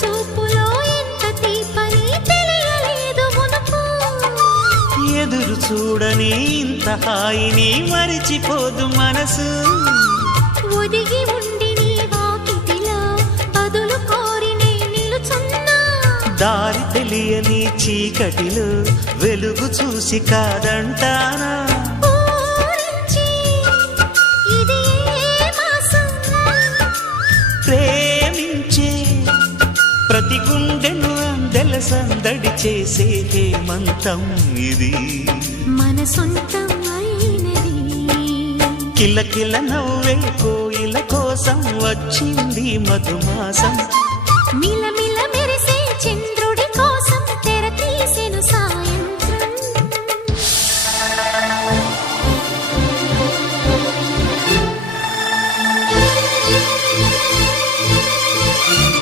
చూపులో ఎంత తీపని తెలియలేదు మునుపు. ఎదురు చూడని ఇంత హాయిని మరిచిపోదు మనసు. ఒదిగి ఉండి నీ వాకిటిలో బదులు కోరి నే నిలుచున్నా. దారి తెలియని చీకటిలో వెలుగు చూసి కాదంటానా. ఊరించి ఇది ఏ మాసం? ప్రేమించే ప్రతి గుండెను అందెల సందడి చేసే హేమంతం ఇది. మన సొంతం అయినది. కిలకిల నవ్వే కోయిల కోసం వచ్చింది మధుమాసం.